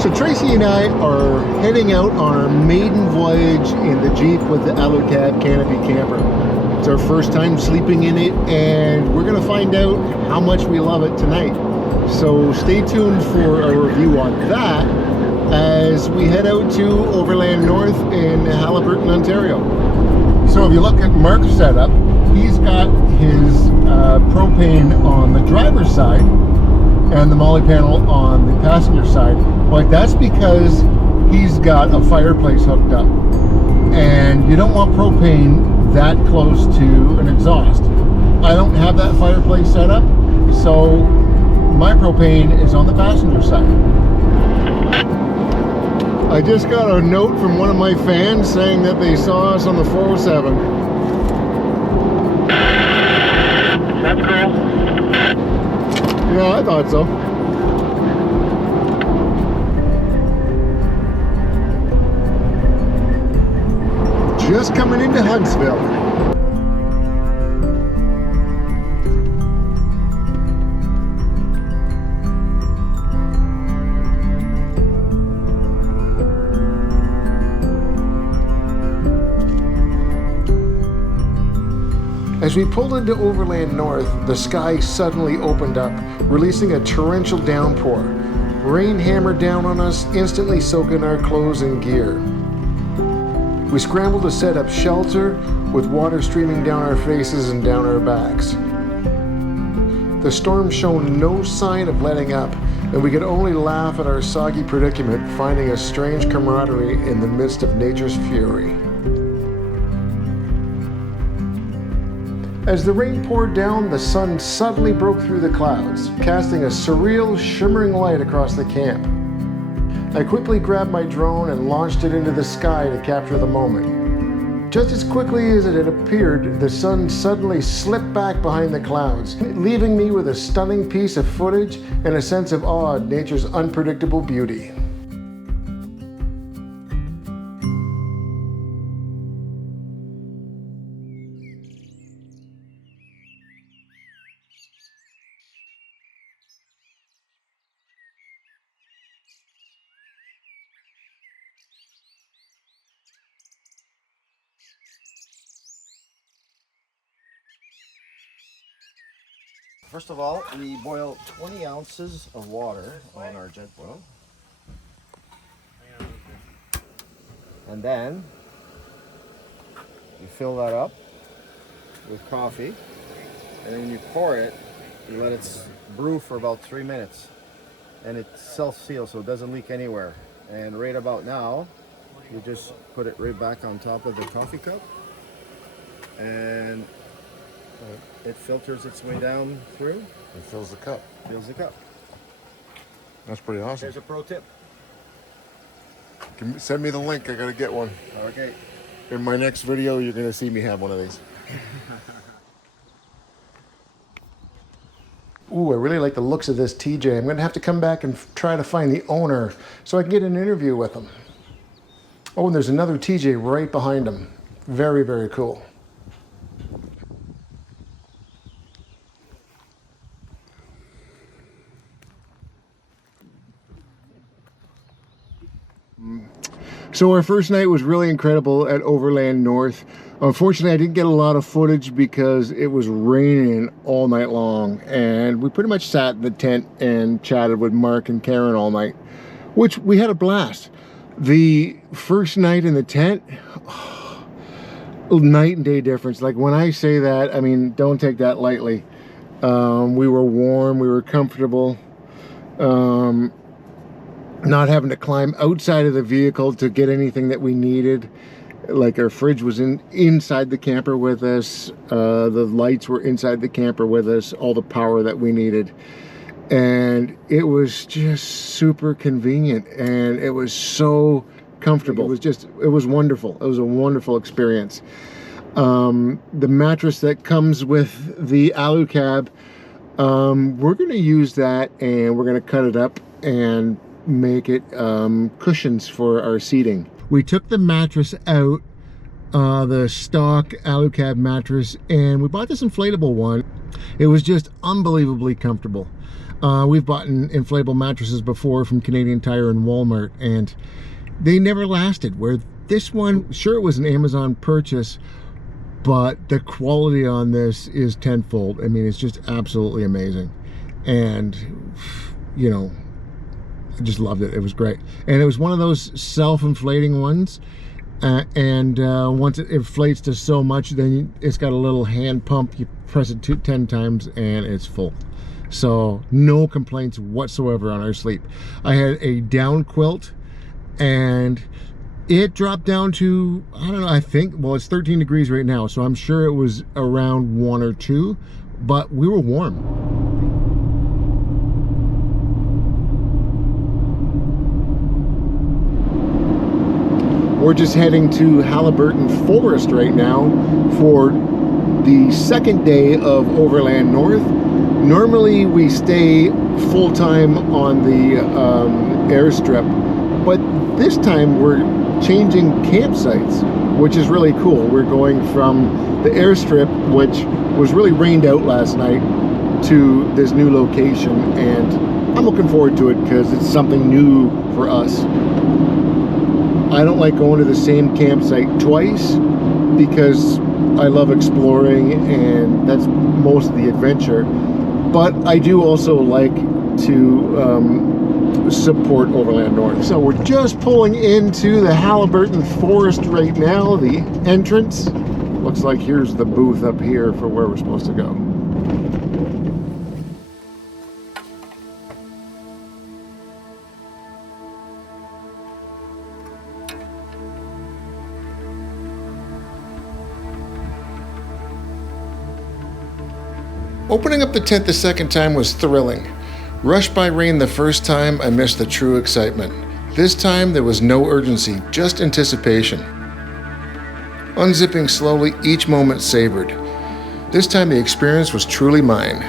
So Tracy and I are heading out on our maiden voyage in the Jeep with the AluCab Canopy Camper. It's our first time sleeping in it, and we're going to find out how much we love it tonight. So stay tuned for a review on that as we head out to OverlandNTH in Haliburton, Ontario. So if you look at Mark's setup, he's got his propane on the driver's side and the molly panel on the passenger side. But that's because he's got a fireplace hooked up, and you don't want propane that close to an exhaust. I don't have that fireplace set up, so my propane is on the passenger side. I just got a note from one of my fans saying that they saw us on the 407. That's cool. Yeah, I thought so. Just coming into Huntsville. As we pulled into OverlandNTH, the sky suddenly opened up, releasing a torrential downpour. Rain hammered down on us, instantly soaking our clothes and gear. We scrambled to set up shelter, with water streaming down our faces and down our backs. The storm showed no sign of letting up, and we could only laugh at our soggy predicament, finding a strange camaraderie in the midst of nature's fury. As the rain poured down, the sun suddenly broke through the clouds, casting a surreal, shimmering light across the camp. I quickly grabbed my drone and launched it into the sky to capture the moment. Just as quickly as it had appeared, the sun suddenly slipped back behind the clouds, leaving me with a stunning piece of footage and a sense of awe at nature's unpredictable beauty. First of all, we boil 20 ounces of water on our jet boil. And then you fill that up with coffee. And then when you pour it, you let it brew for about 3 minutes. And it's self-sealed, so it doesn't leak anywhere. And right about now, you just put it right back on top of the coffee cup. And it filters its way down through. It fills the cup. Fills the cup. That's pretty awesome. There's a pro tip. Send me the link, I gotta get one. Okay. In my next video, you're gonna see me have one of these. Ooh, I really like the looks of this TJ. I'm gonna have to come back and try to find the owner so I can get an interview with him. Oh, and there's another TJ right behind him. Very, very cool. So our first night was really incredible at OverlandNTH. Unfortunately, I didn't get a lot of footage because it was raining all night long, and we pretty much sat in the tent and chatted with Mark and Karen all night, which we had a blast. The first night in the tent, night and day difference. Like when I say that, I mean, don't take that lightly. We were warm, we were comfortable. Not having to climb outside of the vehicle to get anything that we needed. Like our fridge was inside the camper with us. The lights were inside the camper with us. All the power that we needed. And it was just super convenient. And it was so comfortable. It was wonderful. It was a wonderful experience. The mattress that comes with the AluCab, we're going to use that, and we're going to cut it up and make it cushions for our seating. We took the mattress out, the stock AluCab mattress, and we bought this inflatable one. It was just unbelievably comfortable. We've bought inflatable mattresses before from Canadian Tire and Walmart, and they never lasted. Where this one, sure, it was an Amazon purchase, but the quality on this is tenfold. I mean, it's just absolutely amazing. And, you know, I just loved it. It was great. And it was one of those self-inflating ones. Once it inflates to so much, then it's got a little hand pump. You press it 10 times and it's full. So no complaints whatsoever on our sleep. I had a down quilt and it dropped down to, I don't know, I think, well, it's 13 degrees right now, so I'm sure it was around 1 or 2, but we were warm. We're just heading to Halliburton Forest right now for the second day of Overland North. Normally we stay full-time on the airstrip, but this time we're changing campsites, which is really cool. We're going from the airstrip, which was really rained out last night, to this new location, and I'm looking forward to it because it's something new for us. I don't like going to the same campsite twice because I love exploring and that's most of the adventure, but I do also like to support Overland North. So we're just pulling into the Halliburton Forest right now, the entrance. Looks like here's the booth up here for where we're supposed to go. Opening up the tent the second time was thrilling. Rushed by rain the first time, I missed the true excitement. This time there was no urgency, just anticipation. Unzipping slowly, each moment savored. This time the experience was truly mine.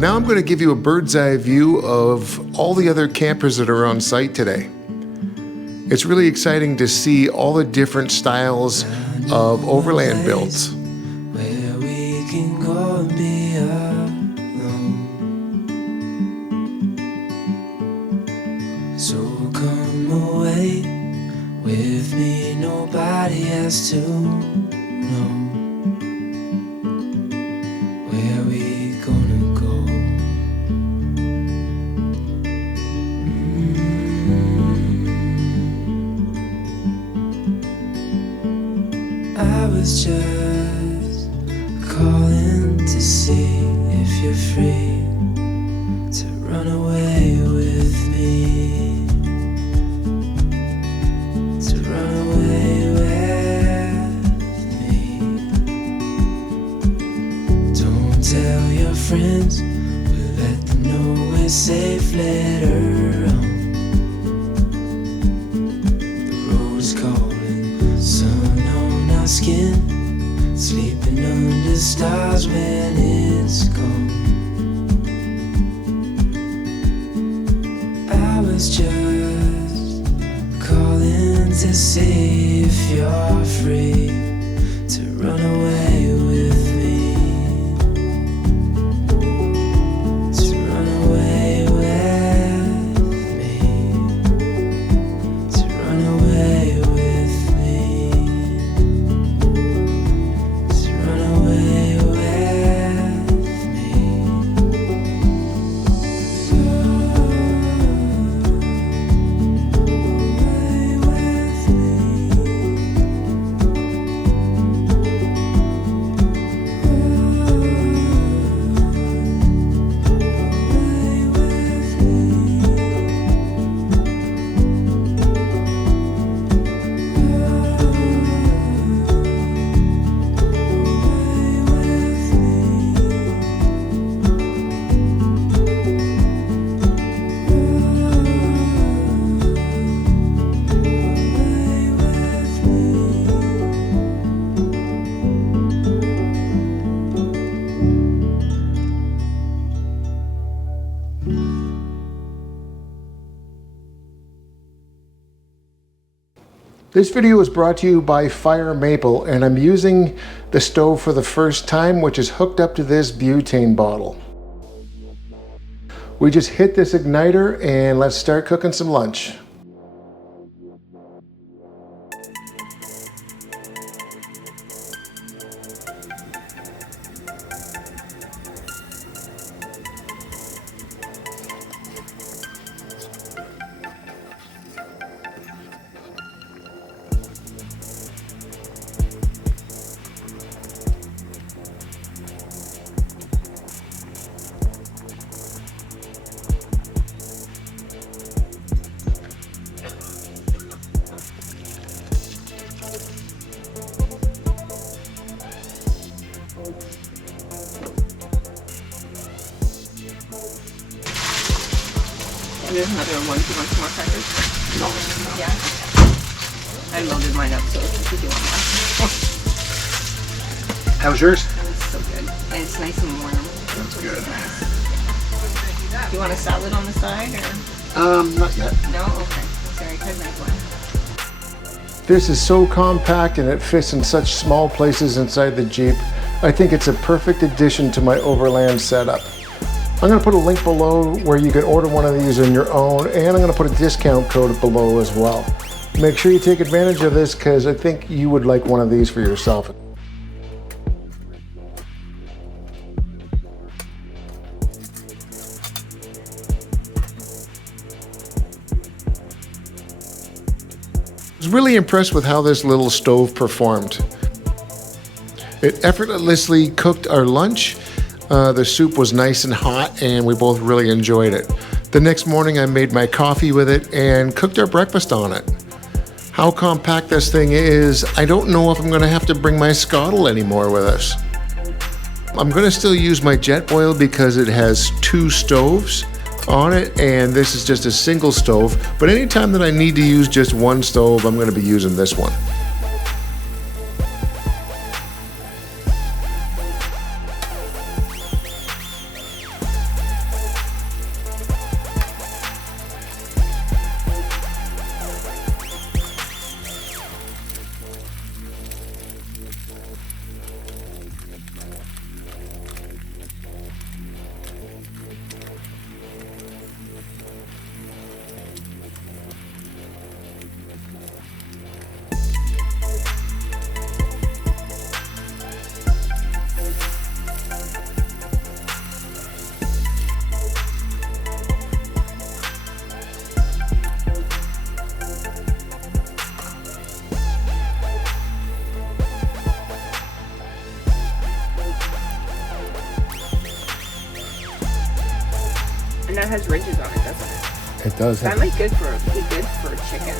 Now I'm going to give you a bird's eye view of all the other campers that are on site today. It's really exciting to see all the different styles of Overland builds. Where we can go and be alone. So come away with me, nobody has to know. Where we gonna go? I was just calling to see if you're free to run away with me, to run away with me. Don't tell your friends, we'll let them know we're safe life later on. The road's calling, sun on our skin, sleeping under stars when it's gone. I was just calling to see if you're free to run away with me. To run away with me. To run away with me. To run away with me. This video is brought to you by Fire Maple, and I'm using the stove for the first time, which is hooked up to this butane bottle. We just hit this igniter and let's start cooking some lunch. And there's another one. Do you want some more crackers? No. Yeah. I loaded mine up, so if you want that. How's yours? It's so good. And it's nice and warm. That's good. Do you want a salad on the side or? Not yet. No? Okay. Sorry, I make one. This is so compact and it fits in such small places inside the Jeep. I think it's a perfect addition to my Overland setup. I'm going to put a link below where you can order one of these on your own, and I'm going to put a discount code below as well. Make sure you take advantage of this because I think you would like one of these for yourself. I was really impressed with how this little stove performed. It effortlessly cooked our lunch. The soup was nice and hot and we both really enjoyed it. The next morning I made my coffee with it and cooked our breakfast on it. How compact this thing is, I don't know if I'm going to have to bring my skottle anymore with us. I'm going to still use my Jetboil because it has two stoves on it and this is just a single stove, but anytime that I need to use just one stove, I'm going to be using this one. And that has ridges on it, doesn't it? It does That have, might be good for chicken.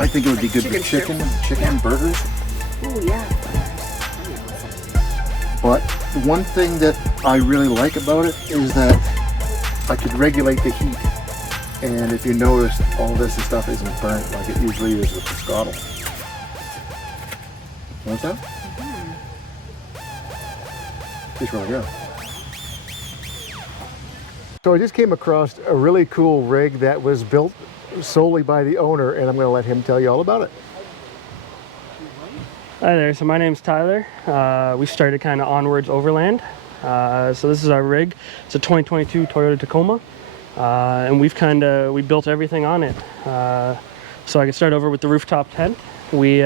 I think it would be Like good for chicken chicken burgers. Oh yeah. But one thing that I really like about it is that I could regulate the heat. And if you notice, all this stuff isn't burnt like it usually is with the skottle. What's that? Tastes really good. So I just came across a really cool rig that was built solely by the owner, and I'm going to let him tell you all about it. Hi there, so my name's Tyler. We started kind of onwards Overland. So this is our rig. It's a 2022 Toyota Tacoma. And we built everything on it. So I can start over with the rooftop tent. We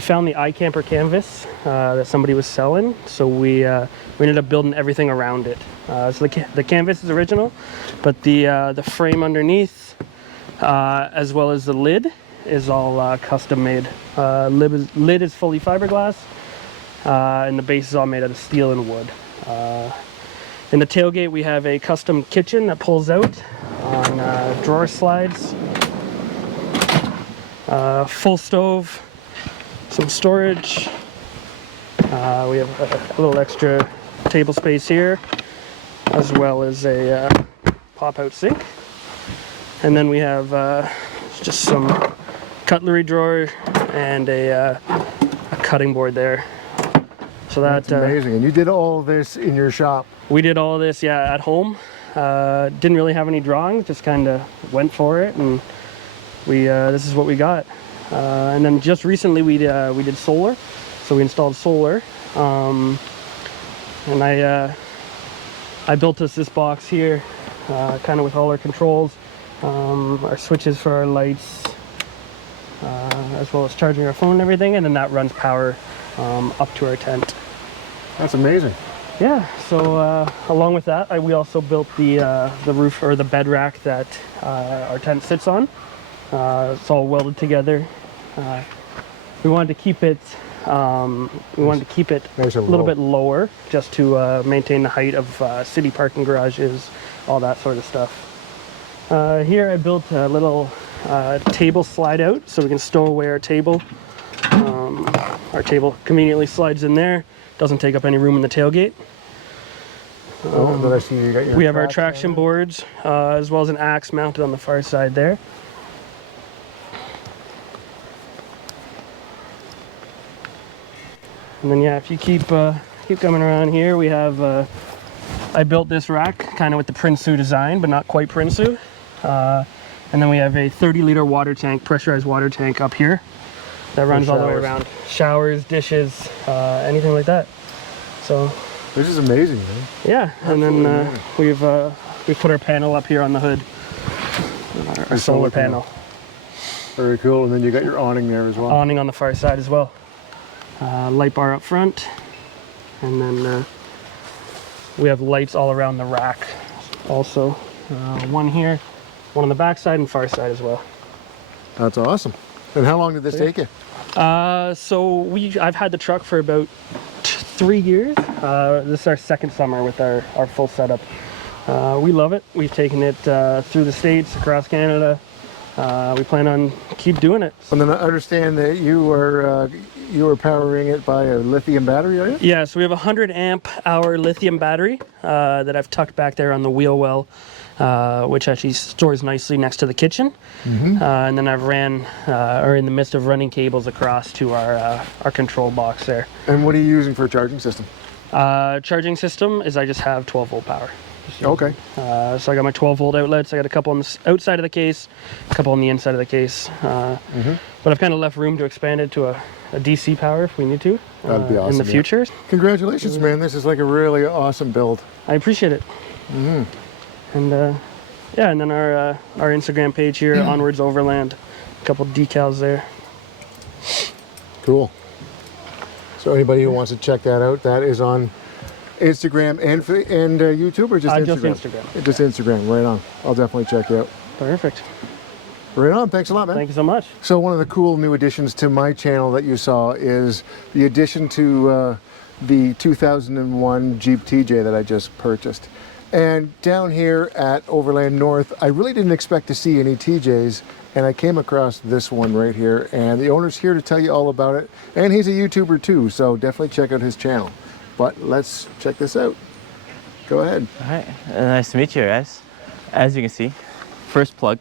found the iCamper canvas that somebody was selling, so we ended up building everything around it. So the canvas is original, but the frame underneath, as well as the lid, is all custom made. Lid is fully fiberglass, and the base is all made out of steel and wood. In the tailgate, we have a custom kitchen that pulls out on drawer slides, full stove, some storage. We have a little extra table space here, as well as a pop-out sink. And then we have just some cutlery drawer and a cutting board there. So That's amazing. And you did all this in your shop? We did all this, yeah, at home. Didn't really have any drawings, just kind of went for it, and this is what we got. And then just recently we did solar, so we installed solar, and I built us this box here, kind of with all our controls, our switches for our lights, as well as charging our phone and everything, and then that runs power up to our tent. That's amazing. Yeah, so along with that, we also built the roof, or the bed rack that our tent sits on. It's all welded together. We wanted to keep it Nice a and little low. bit lower, just to maintain the height of city parking garages, all that sort of stuff. Here I built a little table slide out, so we can stow away our table. Our table conveniently slides in there. Doesn't take up any room in the tailgate. Then I see you got your We have our traction boards, as well as an axe mounted on the far side there. And then yeah, if you keep coming around here, we have, I built this rack kind of with the Prinsu design, but not quite Prinsu. And then we have a 30-liter water tank, pressurized water tank up here that runs all the way around. Showers, dishes, anything like that. So This is amazing, man. yeah, and then we've put our panel up here on the hood, our solar panel. Very cool. And then you got your awning there as well. Awning on the far side as well. Light bar up front, and then we have lights all around the rack also. One here, one on the back side and far side as well. That's awesome. And how long did this take you? So I've had the truck for about 3 years. This is our second summer with our full setup. We love it. We've taken it through the States, across Canada. We plan on keep doing it. And then I understand that you were powering it by a lithium battery, are you? Yeah, so we have a 100 amp hour lithium battery that I've tucked back there on the wheel well, which actually stores nicely next to the kitchen. And then I've in the midst of running cables across to our control box there. And what are you using for a charging system? Charging system is I just have 12 volt power. Okay. So I got my 12 volt outlets. I got a couple on the outside of the case, a couple on the inside of the case. But I've kind of left room to expand it to a DC power if we need to. That'd be awesome, in the future. Congratulations, man. This is like a really awesome build. I appreciate it. And yeah, and then our Instagram page here, Onwards Overland, a couple decals there. Cool. So anybody who wants to check that out, that is on Instagram and YouTube, or just Instagram? Just Instagram. Just Instagram, right on. I'll definitely check you out. Perfect. Right on. Thanks a lot, man. Thank you so much. So one of the cool new additions to my channel that you saw is the addition to the 2001 Jeep TJ that I just purchased. And down here at OverlandNTH, I really didn't expect to see any TJs, and I came across this one right here, and the owner's here to tell you all about it, and he's a YouTuber too, so definitely check out his channel. But let's check this out. Go ahead. All right, nice to meet you guys. As you can see, first plug,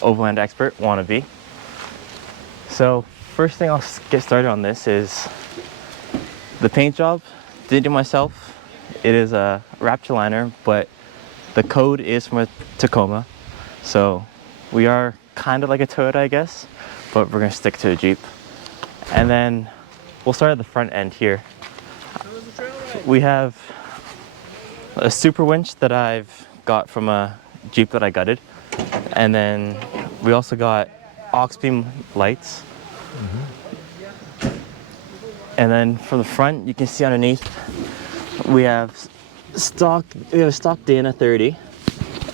Overland expert wannabe. So first thing I'll get started on this is the paint job. Didn't do myself. It is a Rapture liner, but the code is from a Tacoma. So we are kind of like a Toyota, I guess, but we're gonna stick to a Jeep. And then we'll start at the front end here. We have a super winch that I've got from a Jeep that I gutted. And then we also got aux beam lights. And then from the front, you can see underneath, we have a stock Dana 30.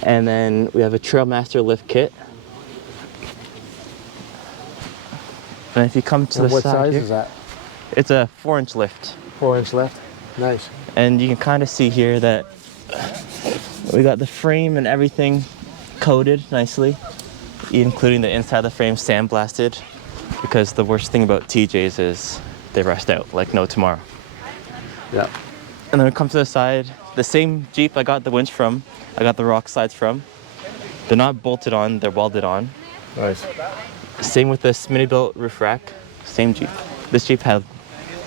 And then we have a Trailmaster lift kit. And if you come to the What side size here, is that? it's a 4-inch lift. 4-inch lift. Nice. And you can kind of see here that we got the frame and everything coated nicely, including the inside of the frame sandblasted, because the worst thing about TJs is they rust out like no tomorrow. Yeah. And then we come to the side, the same Jeep I got the winch from, I got the rock slides from. They're not bolted on, they're welded on. Nice. Same with this mini built roof rack, same Jeep. This Jeep had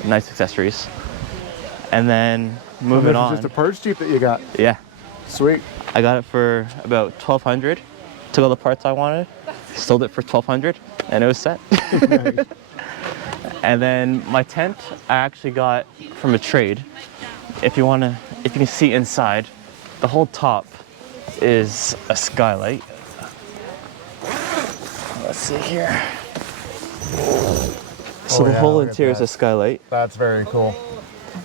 nice accessories. And then moving on. Just a purge Jeep that you got. Yeah. Sweet. I got it for about $1,200. Took all the parts I wanted, sold it for $1,200, and it was set. Nice. And then my tent, I actually got from a trade. If you can see inside, the whole top is a skylight. Let's see here. So the whole interior is a skylight. That's very cool.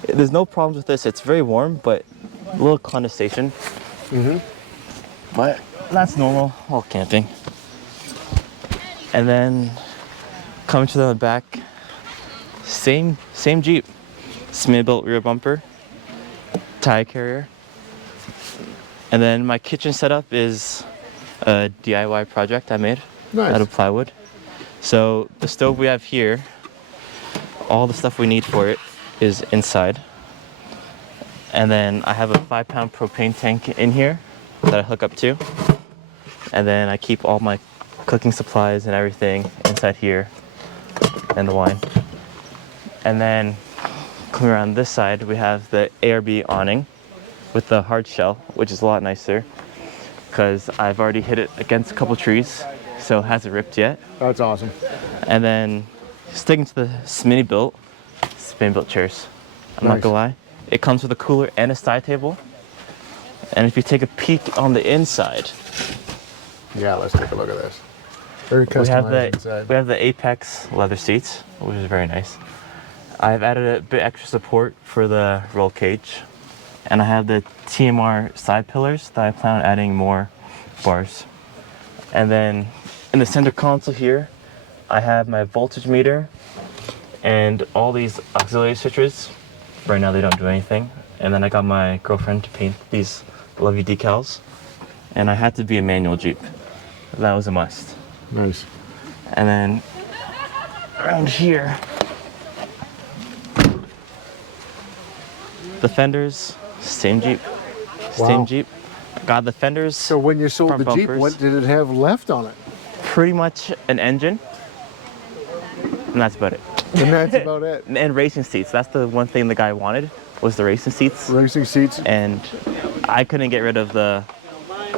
There's no problems with this. It's very warm, but a little condensation. But that's normal while camping. And then coming to the back, same Jeep. Smith-built rear bumper, tire carrier. And then my kitchen setup is a DIY project I made out of plywood. So the stove we have here, all the stuff we need for it is inside. And then I have a 5-pound propane tank in here that I hook up to. And then I keep all my cooking supplies and everything inside here, and the wine. And then coming around this side, we have the ARB awning with the hard shell, which is a lot nicer because I've already hit it against a couple trees, so it hasn't ripped yet. That's awesome. And then sticking to the spin built chairs. I'm not gonna lie. It comes with a cooler and a side table. And if you take a peek on the inside, yeah, let's take a look at this. Very customized inside. We have the Apex leather seats, which is very nice. I've added a bit extra support for the roll cage. And I have the TMR side pillars that I plan on adding more bars. And then in the center console here, I have my voltage meter and all these auxiliary switches. Right now they don't do anything. And then I got my girlfriend to paint these lovely decals. And I had to be a manual Jeep. That was a must. Nice. And then around here, the fenders, same Jeep. Same Jeep. Got the fenders. So when you sold the Jeep, bumpers. what did it have left on it? Pretty much an engine. And that's about it. And that's about it. And racing seats. That's the one thing the guy wanted, was the racing seats. Racing seats. And I couldn't get rid of the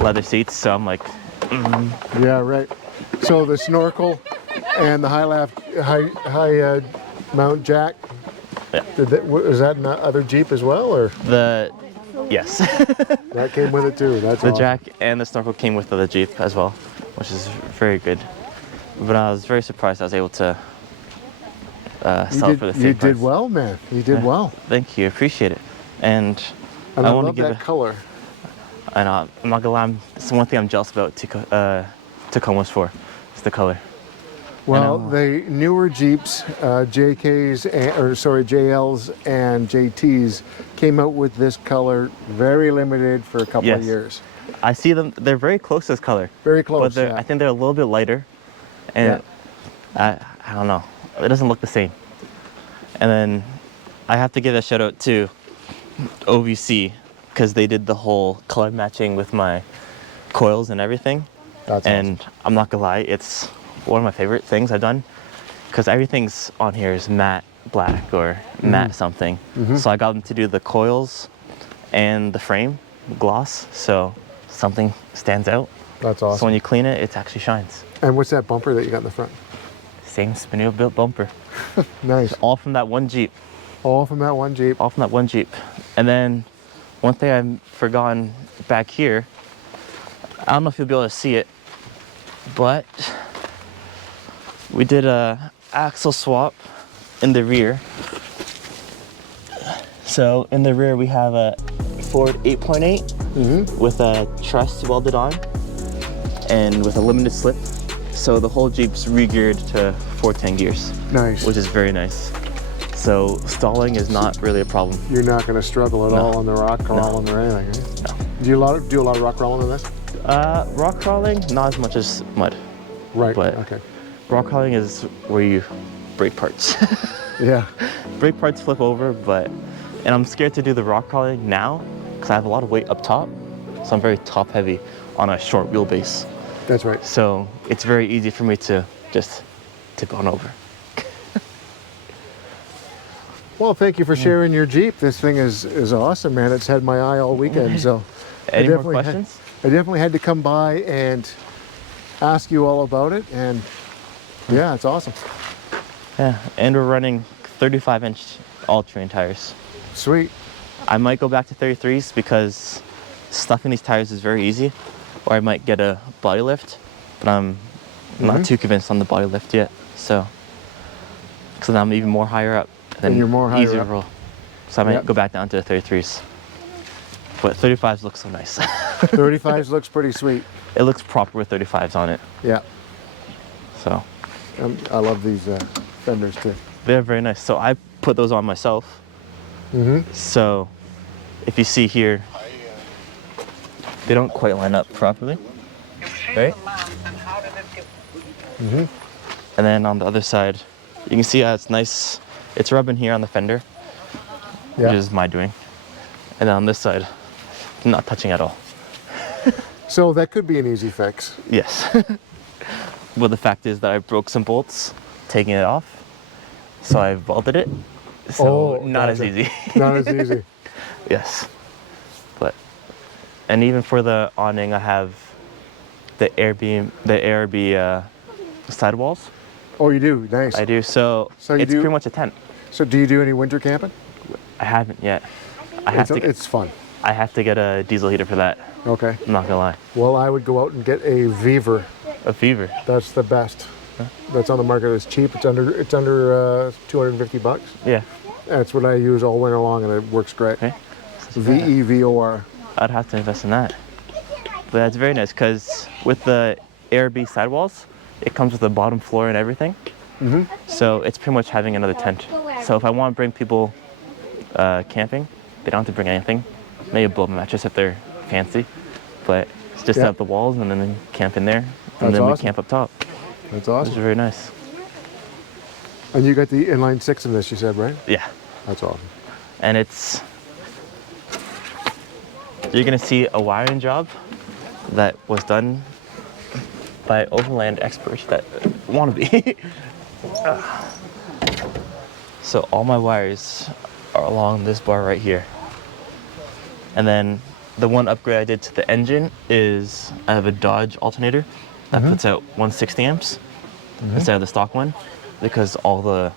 leather seats, so I'm like, Yeah, right. So the snorkel and the high mount jack. Yeah. Was that in the other Jeep as well, or? Yes. That came with it too. That's the awesome. jack and the snorkel came with the Jeep as well, which is very good. But I was very surprised I was able to sell it for the same You price. did well, man. You did well. Thank you, appreciate it. And I want to love give that color. I'm not gonna lie, it's the one thing I'm jealous about Tacoma's for, is the color. Well, the newer Jeeps, JLs and JTs came out with this color, very limited for a couple of years. I see them, they're very close to this color. Very close, But I think they're a little bit lighter. And I don't know, it doesn't look the same. And then I have to give a shout out to OVC, because they did the whole color matching with my coils and everything. That's and I'm not gonna lie, it's one of my favorite things I've done because everything's on here is matte black or matte something. So I got them to do the coils and the frame gloss, so something stands out. That's So awesome. when you clean it, it actually shines. And what's that bumper that you got in the front? Same spindle built bumper, Nice. all from that one Jeep. All from that one Jeep. All from that one Jeep. And then one thing I've forgotten back here, I don't know if you'll be able to see it, but we did a axle swap in the rear. So in the rear we have a Ford 8.8 with a truss welded on and with a limited slip. So the whole Jeep's re-geared to 410 gears, Nice. which is very nice. So stalling is not really a problem. You're not going to struggle at No. all on the rock crawling or anything, eh? No. Do you do a lot of rock crawling on this? Rock crawling, not as much as mud. Right, But- okay. Rock crawling is where you break parts. Yeah. Break parts, flip over, and I'm scared to do the rock crawling now because I have a lot of weight up top. So I'm very top heavy on a short wheelbase. That's right. So it's very easy for me to just tip on over. Well, thank you for sharing your Jeep. This thing is awesome, man. It's had my eye all weekend, so. Any more definitely questions? I definitely had to come by and ask you all about it, and yeah, it's awesome. Yeah, and we're running 35-inch all-terrain tires. Sweet. I might go back to 33s because stuffing these tires is very easy, or I might get a body lift, but I'm not too convinced on the body lift yet. So, because I'm even more higher up, then you're more higher easier up. to roll. So I might Yep. go back down to the 33s. But 35s look so nice. 35s looks pretty sweet. It looks proper with 35s on it. Yeah. So I love these fenders too. they're very nice. So I put those on myself. So if you see here, they don't quite line up properly, right? And then on the other side, you can see how it's nice. It's rubbing here on the fender, Yeah. which is my doing. And then on this side, not touching at all. So that could be an easy fix. Yes. But the fact is that I broke some bolts taking it off. So I welded it. So not as gotcha. easy. Not as easy. Yes. And even for the awning, I have the ARB sidewalls. Oh, you do? Nice. I do. So, So you it's do- pretty much a tent. So do you do any winter camping? I haven't yet. I have It's fun. to get a diesel heater for that. Okay. I'm not gonna lie. Well, I would go out and get a Beaver. A fever. That's the best. That's on the market. It's cheap. It's under 250 bucks. Yeah. That's what I use all winter long, and it works great. Okay. VEVOR. I'd have to invest in that. But that's very nice because with the ARB sidewalls, it comes with a bottom floor and everything. So it's pretty much having another tent. So if I want to bring people camping, they don't have to bring anything. Maybe a blow mattress if they're fancy, but it's just Yeah. out the walls and then they camp in there, and That's then we awesome. camp up top, That's which is awesome. very nice. And you got the inline 6 in this, you said, right? Yeah, That's awesome. and you're gonna see a wiring job that was done by Overland experts that want to be. So all my wires are along this bar right here. And then the one upgrade I did to the engine is I have a Dodge alternator that puts out 160 amps instead of the stock one because all the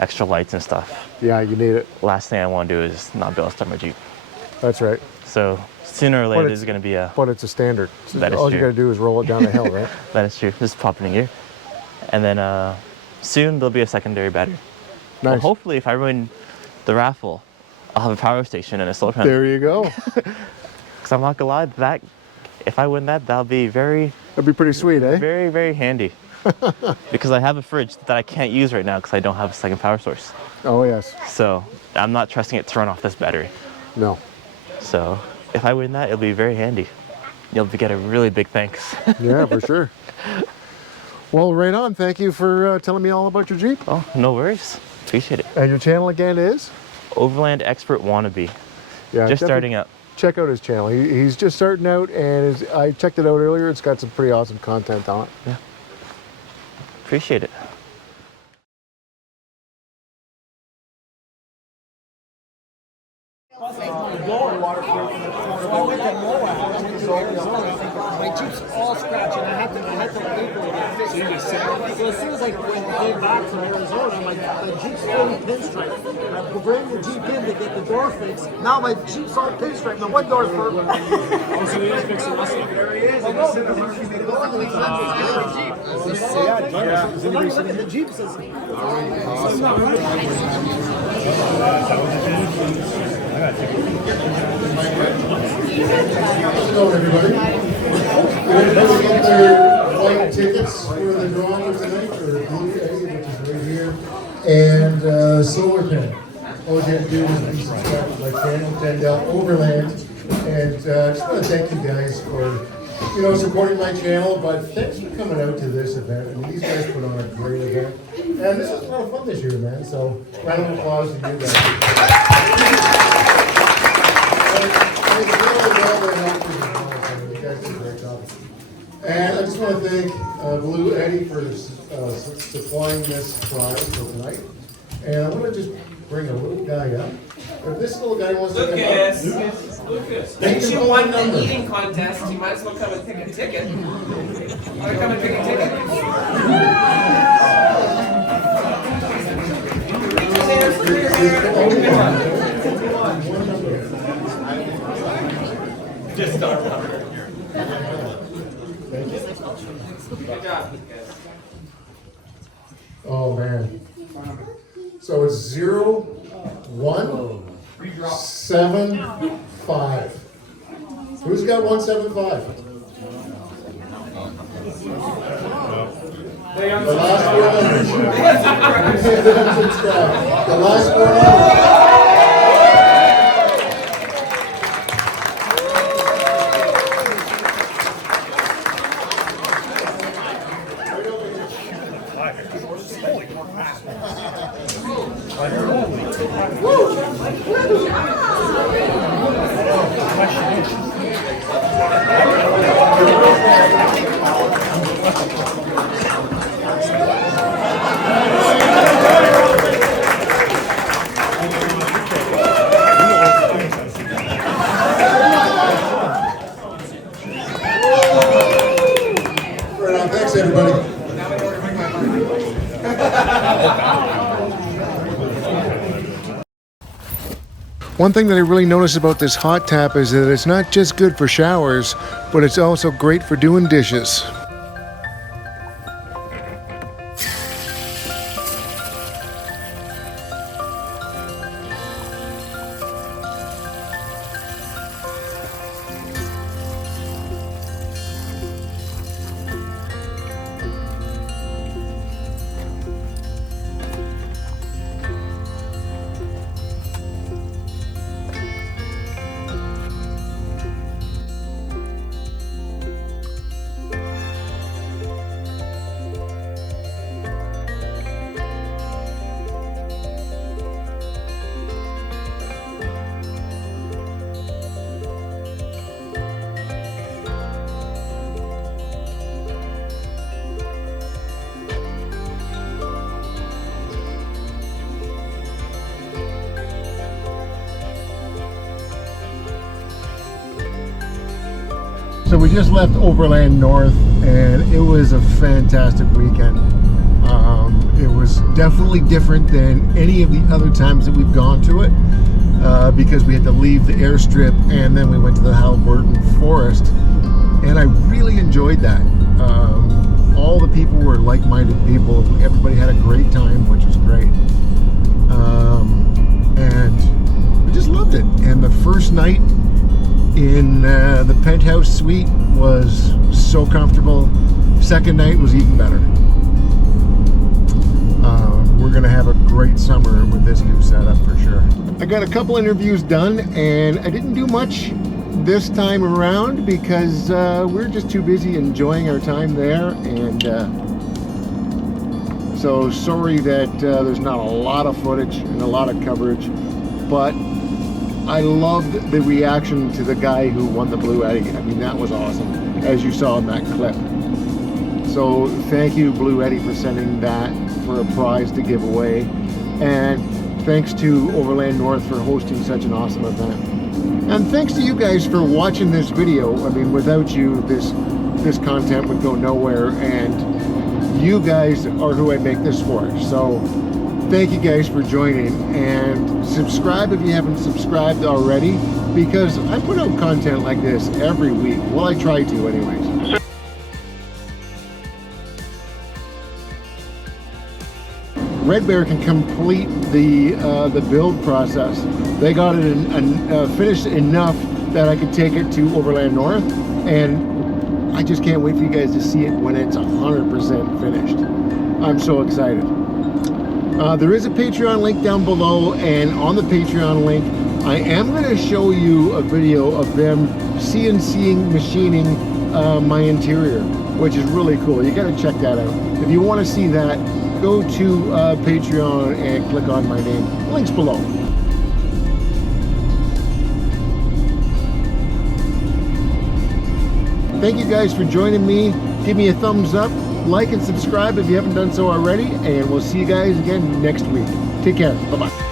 extra lights and stuff. Yeah, you need it. Last thing I want to do is not be able to start my Jeep. That's right. So sooner or later it's- there's going to be a, But it's a standard. That is all you true. got to do is roll it down the hill, right? that is true, just pop it in gear. And then soon there'll be a secondary battery. Well, Nice. hopefully if I run the Raffle, I'll have a power station and a solar panel. There you go. Because I'm not gonna lie, that if I win that, that'll be very, That'd be pretty sweet, eh? very, very handy. Because I have a fridge that I can't use right now because I don't have a second power source. Oh, yes. So I'm not trusting it to run off this battery. No. So if I win that, it'll be very handy. You'll get a really big thanks. Yeah, for sure. Well, right on. Thank you for telling me all about your Jeep. Oh, no worries. Appreciate it. And your channel again is? Overland Expert Wannabe. Yeah, Just definitely starting up. check out his channel. He's just starting out, and I checked it out earlier. It's got some pretty awesome content on it. Yeah. Appreciate it. My Jeep's all scratching. I had to wait for it to fix it. So as soon as I came back from Arizona, the Jeep's fully pinstriped. I bring the Jeep in to get the door fixed. Now my Jeep's all pinstriped. The one door's purple. Oh, so you fix the rest of it? There he is. Well, no, the Jeep says. Hello, everybody. Everybody get their white tickets for the drawing tonight for Bluetti, which is right here, and solar panel. All you have to do is be subscribed to my channel, $10 Overland, and I just want to thank you guys for supporting my channel. But thanks for coming out to this event. I mean, these guys put on a great event, and this was a lot of fun this year, man. So round of applause to you guys. And I just want to thank Bluetti for supplying this prize for tonight. And I want to just bring a little guy up. If this little guy wants to come up, Lucas. Since you won the eating contest, you might as well come and pick a ticket. Want to come and pick a ticket? Just start. Good job, Lucas. Oh man. So it's 0, 1, 7, 5. Who's got 175? The last 4 numbers. The last 4 numbers. Thanks, everybody. One thing that I really noticed about this hot tap is that it's not just good for showers, but it's also great for doing dishes. So we just left Overland North, and it was a fantastic weekend. It was definitely different than any of the other times that we've gone to it, because we had to leave the airstrip and then we went to the Halliburton Forest, and I really enjoyed that. All the people were like-minded people. Everybody had a great time, which was great. And we just loved it. And the first night in the penthouse suite was so comfortable. Second night was even better. We're gonna have a great summer with this new setup for sure. I got a couple interviews done, and I didn't do much this time around because we're just too busy enjoying our time there, and so sorry that there's not a lot of footage and a lot of coverage, but I loved the reaction to the guy who won the Bluetti. I mean, that was awesome, as you saw in that clip. So thank you, Bluetti, for sending that for a prize to give away. And thanks to OverlandNTH for hosting such an awesome event. And thanks to you guys for watching this video. I mean, without you, this content would go nowhere, and you guys are who I make this for. So thank you guys for joining, and subscribe if you haven't subscribed already, because I put out content like this every week. Well, I try to anyways. Red Bear can complete the build process. They got it finished enough that I could take it to OverlandNTH, and I just can't wait for you guys to see it when it's 100% finished. I'm so excited. There is a Patreon link down below, and on the Patreon link, I am going to show you a video of them CNCing machining my interior, which is really cool. You got to check that out. If you want to see that, go to Patreon and click on my name. Links below. Thank you guys for joining me. Give me a thumbs up, like and subscribe if you haven't done so already, and we'll see you guys again next week. Take care. Bye-bye.